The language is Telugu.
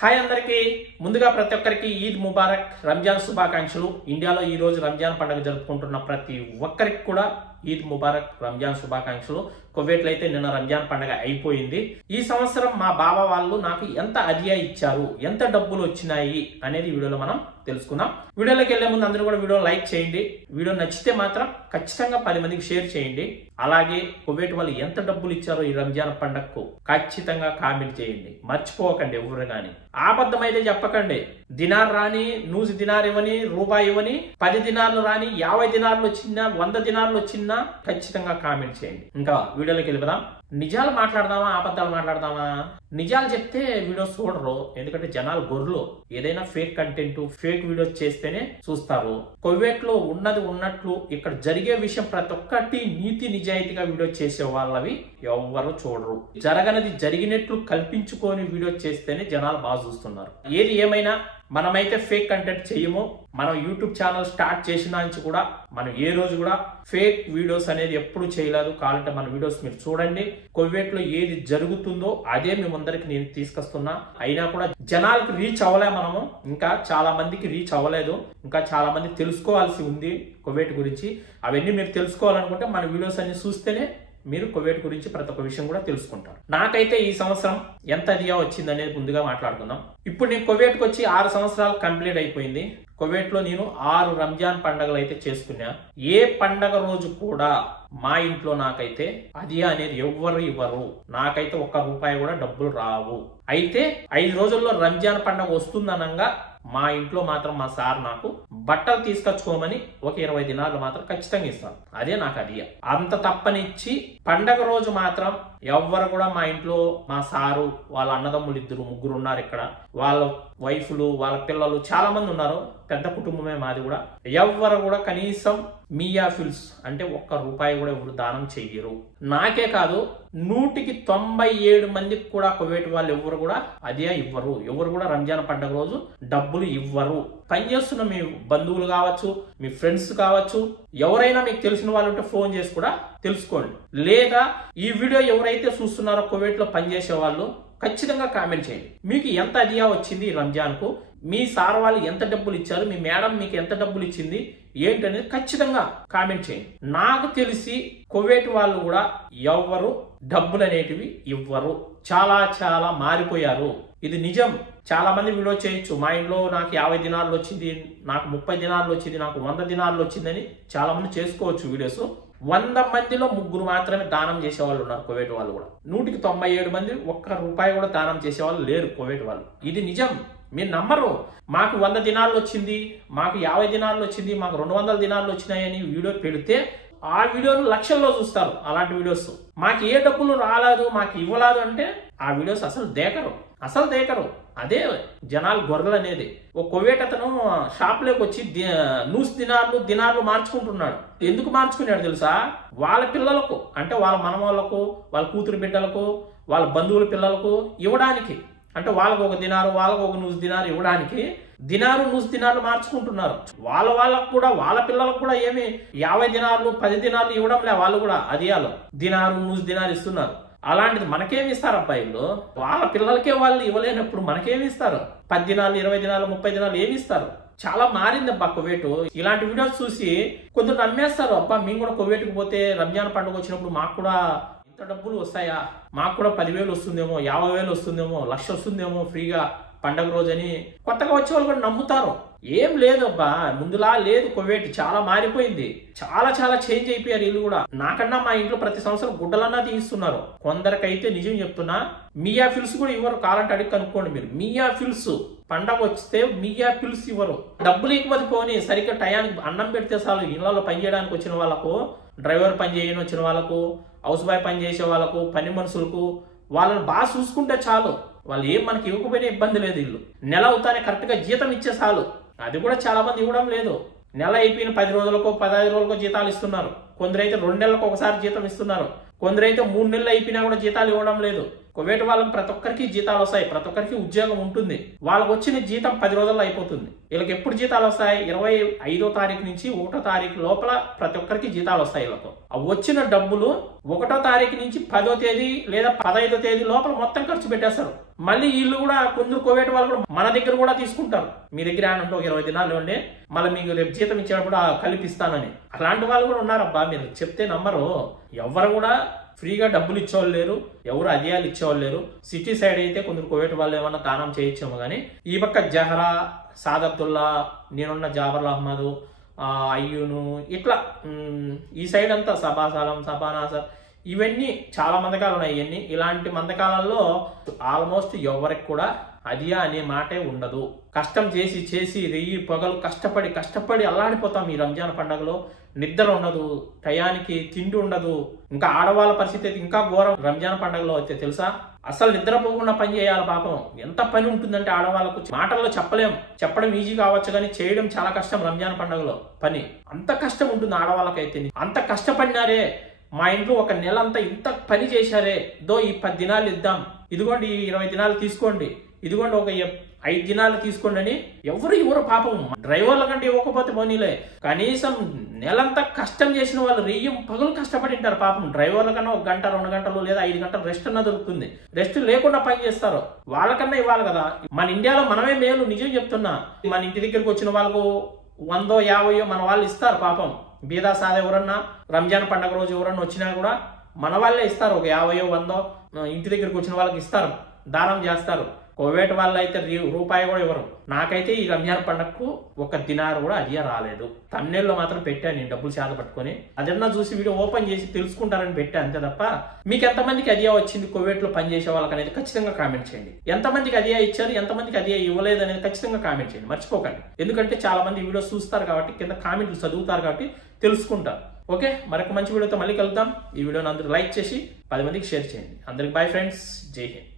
హాయ్ అందరికీ ముందుగా ప్రతి ఒక్కరికి ఈద్ ముబారక్ రంజాన్ శుభాకాంక్షలు. ఇండియాలో ఈ రోజు రంజాన్ పండుగ జరుపుకుంటున్న ప్రతి ఒక్కరికి కూడా ఈద్ ముబారక్ రంజాన్ శుభాకాంక్షలు. కువైట్లో అయితే నిన్న రంజాన్ పండుగ అయిపోయింది. ఈ సంవత్సరం మా బాబా వాళ్ళు నాకు ఎంత అదియా ఇచ్చారు, ఎంత డబ్బులు వచ్చినాయి అనేది వీడియోలో మనం తెలుసుకుందాం. వీడియోలోకి వెళ్లే ముందు అందరూ కూడా వీడియో లైక్ చేయండి. వీడియో నచ్చితే మాత్రం ఖచ్చితంగా 10 మందికి షేర్ చేయండి. అలాగే కువైట్ వాళ్ళు ఎంత డబ్బులు ఇచ్చారో ఈ రంజాన్ పండుగకు ఖచ్చితంగా కామెంట్ చేయండి. మర్చిపోకండి ఎవరు గాని. అబద్ధం అయితే చెప్పకండి. దినార్ రాని, 100 దినార్ ఇవ్వని, రూపాయి ఇవ్వని, 10 దినార్లు రాని, 50 దినార్లు వచ్చినా, 100 దినార్లు వచ్చినా ఖచ్చితంగా కామెంట్ చేయండి. ఇంకా వీడియోలోకి వెళ్ళిపోదాం. నిజాలు మాట్లాడదామా, అబద్ధాలు మాట్లాడదామా? నిజాలు చెప్తే వీడియోస్ చూడరు, ఎందుకంటే జనాలు గొర్రెలు. ఏదైనా ఫేక్ కంటెంట్, ఫేక్ వీడియోస్ చేస్తేనే చూస్తారు. కువైట్ లో ఉన్నది ఉన్నట్లు ఇక్కడ జరిగే విషయం ప్రతి ఒక్కటి నీతి నిజాయితీగా వీడియో చేసే వాళ్ళవి ఎవరు చూడరు. జరగనది జరిగినట్లు కల్పించుకొని వీడియో చేస్తేనే జనాలు బాగా చూస్తున్నారు. ఏది ఏమైనా మనమైతే ఫేక్ కంటెంట్ చేయము. మనం యూట్యూబ్ ఛానల్ స్టార్ట్ చేసిన నుంచి కూడా మనం ఏ రోజు కూడా ఫేక్ వీడియోస్ అనేది ఎప్పుడు చేయలేదు. కావాలంటే మన వీడియోస్ మీరు చూడండి. కువైట్ లో ఏది జరుగుతుందో అదే మీ ముందరికి నేను తీసుకొస్తున్నా. అయినా కూడా జనాలకు రీచ్ అవ్వలే. మనము ఇంకా చాలా మందికి రీచ్ అవ్వలేదు. ఇంకా చాలా మంది తెలుసుకోవాల్సి ఉంది కువైట్ గురించి. అవన్నీ మీరు తెలుసుకోవాలనుకుంటే మన వీడియోస్ అన్ని చూస్తేనే మీరు కువైట్ గురించి ప్రతి ఒక్క విషయం కూడా తెలుసుకుంటారు. నాకైతే ఈ సంవత్సరం ఎంత అదియా వచ్చింది అనేది ముందుగా మాట్లాడుకుందాం. ఇప్పుడు నేను కువైట్కి వచ్చి 6 సంవత్సరాలు కంప్లీట్ అయిపోయింది. కువైట్ లో నేను 6 రంజాన్ పండుగలు అయితే చేసుకున్నా. ఏ పండగ రోజు కూడా మా ఇంట్లో నాకైతే అదియా అనేది ఎవ్వరు ఇవ్వరు. నాకైతే 1 రూపాయి కూడా డబ్బులు రావు. అయితే 5 రోజుల్లో రంజాన్ పండుగ వస్తుందనంగా మా ఇంట్లో మాత్రం మా సార్ నాకు బట్టలు తీసుకొచ్చుకోమని ఒక 20 దినాలు మాత్రం ఖచ్చితంగా ఇస్తాను. అదే నాకు అదియా. అంత తప్పనిచ్చి పండగ రోజు మాత్రం ఎవ్వరు కూడా మా ఇంట్లో మా సారు వాళ్ళ అన్నదమ్ములు 2-3 ఉన్నారు ఇక్కడ. వాళ్ళ వైఫ్లు, వాళ్ళ పిల్లలు చాలా మంది ఉన్నారు. పెద్ద కుటుంబమే మాది కూడా. ఎవ్వరు కూడా కనీసం మియాఫిల్స్ అంటే 1 రూపాయి కూడా ఎవరు దానం చెయ్యరు. నాకే కాదు 100కి 97 మందికి కూడా కువైట్ వాళ్ళు ఎవరు కూడా అదే ఇవ్వరు. ఎవరు కూడా రంజాన్ పండుగ రోజు డబ్బులు ఇవ్వరు. పనిచేస్తున్న మీ బంధువులు కావచ్చు, మీ ఫ్రెండ్స్ కావచ్చు, ఎవరైనా మీకు తెలిసిన వాళ్ళు ఉంటే ఫోన్ చేసి కూడా తెలుసుకోండి. లేదా ఈ వీడియో ఎవరైతే చూస్తున్నారో కువైట్ లో పనిచేసే వాళ్ళు ఖచ్చితంగా కామెంట్ చేయండి. మీకు ఎంత అదియా వచ్చింది ఈ రంజాన్ కు, మీ సార్ వాళ్ళు ఎంత డబ్బులు ఇచ్చారు, మీ మేడం మీకు ఎంత డబ్బులు ఇచ్చింది ఏంటనేది ఖచ్చితంగా కామెంట్ చేయండి. నాకు తెలిసి కువైట్ వాళ్ళు కూడా ఎవ్వరు డబ్బులు అనేటివి ఇవ్వరు. చాలా చాలా మారిపోయారు. ఇది నిజం. చాలా మంది వీడియో చేయొచ్చు. మా ఇంట్లో నాకు 50 దినాలు వచ్చింది, నాకు 30 దినాలు వచ్చింది, నాకు 100 దినాలు వచ్చిందని చాలా మంది చేసుకోవచ్చు వీడియోస్. 100 మందిలో 3 మాత్రమే దానం చేసేవాళ్ళు ఉన్నారు కువైట్ వాళ్ళు కూడా. 100కి 97 మంది 1 రూపాయి కూడా దానం చేసేవాళ్ళు లేరు కువైట్ వాళ్ళు. ఇది నిజం. మీరు నమ్మరు. మాకు 100 దినాలు వచ్చింది, మాకు 50 దినాలు వచ్చింది, మాకు 200 దినాలు వచ్చినాయని వీడియో పెడితే ఆ వీడియోను లక్షల్లో చూస్తారు. అలాంటి వీడియోస్ మాకు ఏ డబ్బులు రాలేదు, మాకు ఇవ్వలేదు అంటే ఆ వీడియోస్ అసలు దేకరు. అదే జనాలు గొర్రెలు అనేది. ఓ కువైట్ అతను షాప్ లోకి వచ్చి 100 దినార్లు మార్చుకుంటున్నాడు. ఎందుకు మార్చుకున్నాడు తెలుసా? వాళ్ళ పిల్లలకు అంటే వాళ్ళ మనవాళ్ళకు, వాళ్ళ కూతురు బిడ్డలకు, వాళ్ళ బంధువుల పిల్లలకు ఇవ్వడానికి. అంటే వాళ్ళకు 1 దినారు, వాళ్ళకు 100 దినారు ఇవ్వడానికి 100 దినార్లు మార్చుకుంటున్నారు. వాళ్ళకు కూడా, వాళ్ళ పిల్లలకు కూడా ఏమి 50 దినార్లు 10 దినార్లు ఇవ్వడం లే. వాళ్ళు కూడా అదియాలో 100 దినారు ఇస్తున్నారు. అలాంటిది మనకేమి ఇస్తారు అబ్బాయిలు? వాళ్ళ పిల్లలకే వాళ్ళు ఇవ్వలేనప్పుడు మనకేమి ఇస్తారు? 10 దినాలు, 20 దినాలు, 30 దినాలు ఏమి ఇస్తారు? చాలా మారింది అబ్బా కువైట్. ఇలాంటి వీడియోస్ చూసి కొందరు నమ్మేస్తారు. అబ్బా మేము కూడా కువైట్కి పోతే రంజాన్ పండుగ వచ్చినప్పుడు మాకు కూడా ఇంత డబ్బులు వస్తాయా, మాకు కూడా 10,000 వస్తుందేమో, 50,000 వస్తుందేమో, 1,00,000 వస్తుందేమో ఫ్రీగా పండగ రోజు అని కొత్తగా వచ్చే వాళ్ళు కూడా నమ్ముతారు. ఏం లేదు అబ్బా, ముందులా లేదు కువైట్. చాలా మారిపోయింది. చాలా చాలా చేంజ్ అయిపోయారు వీళ్ళు కూడా. నాకన్నా మా ఇంట్లో ప్రతి సంవత్సరం గుడ్డలన్నా తీస్తున్నారు. కొందరికైతే నిజం చెప్తున్నా మియా ఫిల్స్ కూడా ఇవ్వరు. కావాలంటే అడిగి కనుక్కోండి మీరు. మియా ఫిల్స్ పండగ వస్తే మియా ఫిల్స్ ఇవ్వరు. డబ్బులు ఇవ్వకపోతే పోనీ సరిగ్గా టయానికి అన్నం పెడితే చాలు. ఇళ్లలో పని చేయడానికి వచ్చిన వాళ్ళకు, డ్రైవర్ పని చేయని వచ్చిన వాళ్ళకు, హౌస్ బాయ్ పని చేసే వాళ్ళకు, పని మనుషులకు వాళ్ళని బాగా చూసుకుంటే చాలు. వాళ్ళు ఏం మనకి ఇవ్వకపోయినా ఇబ్బంది లేదు. వీళ్ళు నెల అవుతానే కరెక్ట్ గా జీతం ఇచ్చే చాలు. అది కూడా చాలా మంది ఇవ్వడం లేదు. నెల అయిపోయిన 10 రోజులకో 15 రోజులకో జీతాలు ఇస్తున్నారు. కొందరైతే 2 నెలలకు ఒకసారి జీతం ఇస్తున్నారు. కొందరైతే 3 నెలలు అయిపోయినా కూడా జీతాలు ఇవ్వడం లేదు. కువైట్ వాళ్ళకి ప్రతి ఒక్కరికి జీతాలు వస్తాయి, ప్రతి ఒక్కరికి ఉద్యోగం ఉంటుంది. వాళ్ళకి వచ్చిన జీతం 10 రోజుల్లో అయిపోతుంది. వీళ్ళకి ఎప్పుడు జీతాలు వస్తాయి? 25వ తారీఖు నుంచి 1వ తారీఖు లోపల ప్రతి ఒక్కరికి జీతాలు వస్తాయి. వీళ్ళకు వచ్చిన డబ్బులు 1వ తారీఖు నుంచి 10వ తేదీ లేదా 15వ తేదీ లోపల మొత్తం ఖర్చు పెట్టేస్తారు. మళ్ళీ వీళ్ళు కూడా కొందరు కువైట్ వాళ్ళు కూడా మన దగ్గర కూడా తీసుకుంటారు. మీ దగ్గర అంటే ఒక 20 దినాలు ఉండే మళ్ళీ మీకు రేపు జీతం ఇచ్చేటప్పుడు కల్పిస్తానని. అలాంటి వాళ్ళు కూడా ఉన్నారబ్బా. మీరు చెప్తే నమ్మరు. ఎవరు కూడా ఫ్రీగా డబ్బులు ఇచ్చేవాళ్ళు లేరు, ఎవరు అధియాలు ఇచ్చేవాళ్ళు లేరు. సిటీ సైడ్ అయితే కొందరు కువైట్ వాళ్ళు ఏమన్నా దానం చేయించాము కానీ ఈ పక్క జహరా, సాదబ్దుల్లా, నేనున్న జాబర్ అహ్మద్, అయ్యూను, ఇట్లా ఈ సైడ్ అంతా సబాసాలం, సబానాసర్, ఇవన్నీ చాలా మందకాలు ఉన్నాయి. ఇవన్నీ ఇలాంటి మందకాలలో ఆల్మోస్ట్ ఎవరికి కూడా అదియా అనే మాటే ఉండదు. కష్టం చేసి చేసి రెయ్యి పొగలు కష్టపడి అల్లాడిపోతాం. ఈ రంజాన్ పండుగలో నిద్ర ఉండదు, టయానికి తిండి ఉండదు. ఇంకా ఆడవాళ్ళ పరిస్థితి అయితే ఇంకా ఘోరం. రంజాన్ పండుగలో అయితే తెలుసా, అసలు నిద్రపోకుండా పని చేయాలి. పాపం ఎంత పని ఉంటుందంటే ఆడవాళ్ళకు మాటల్లో చెప్పలేం. చెప్పడం ఈజీ కావచ్చు కానీ చేయడం చాలా కష్టం. రంజాన్ పండుగలో పని అంత కష్టం ఉంటుంది ఆడవాళ్ళకైతే. అంత కష్టపడినారే, మా ఇంట్లో ఒక నెల అంతా ఇంత పని చేశారే, ఈ 10 దినాలు ఇద్దాం, ఇదిగోండి 20 దినాలు తీసుకోండి, ఇదిగోండి ఒక 5 దినాలు తీసుకోండి అని ఎవరు పాపం. డ్రైవర్ల కంటే ఇవ్వకపోతే పోనీలే, కనీసం నెలంతా కష్టం చేసిన వాళ్ళు రెయ్యం పగులు కష్టపడి ఉంటారు పాపం. డ్రైవర్ల కన్నా 1 గంట 2 గంటలు లేదా 5 గంటలు రెస్ట్ అన్న దొరుకుతుంది. రెస్ట్ లేకుండా పని చేస్తారు. వాళ్ళకన్నా ఇవ్వాలి కదా. మన ఇండియాలో మనమే మేలు, నిజం చెప్తున్నా. మన ఇంటి దగ్గరికి వచ్చిన వాళ్ళకు 100, 50 మన వాళ్ళు ఇస్తారు పాపం. బీదా సాదా ఎవరన్నా రంజాన్ పండుగ రోజు ఎవరన్నా వచ్చినా కూడా మన వాళ్ళే ఇస్తారు. ఒక 50, 100 ఇంటి దగ్గరికి వచ్చిన వాళ్ళకి ఇస్తారు, దానం చేస్తారు. కువైట్ వాళ్ళు అయితే రూపాయి కూడా ఇవ్వరు. నాకైతే ఈ రంజాన్ పండుగకు 1 దినారు కూడా అదియా రాలేదు. తమ్నేల్లో మాత్రం పెట్టాను నేను డబ్బులు చేత పట్టుకొని. అదన్నా చూసి వీడియో ఓపెన్ చేసి తెలుసుకుంటారని పెట్టా, అంతే తప్ప మీకు ఎంతమందికి అదియా వచ్చింది కువైట్ లో పనిచేసే వాళ్ళకి అనేది ఖచ్చితంగా కామెంట్ చేయండి. ఎంతమందికి అదియా ఇచ్చారు, ఎంతమందికి అదియా ఇవ్వలేదు అనేది ఖచ్చితంగా కామెంట్ చేయండి, మర్చిపోకండి. ఎందుకంటే చాలా మంది వీడియోస్ చూస్తారు కాబట్టి, కింద కామెంట్లు చదువుతారు కాబట్టి తెలుసుకుంటారు. ఓకే, మరొక మంచి వీడియోతో మళ్ళీ కలుద్దాం. ఈ వీడియోని అందరూ లైక్ చేసి 10 మందికి షేర్ చేయండి. అందరికి బాయ్ ఫ్రెండ్స్, జై హింద్.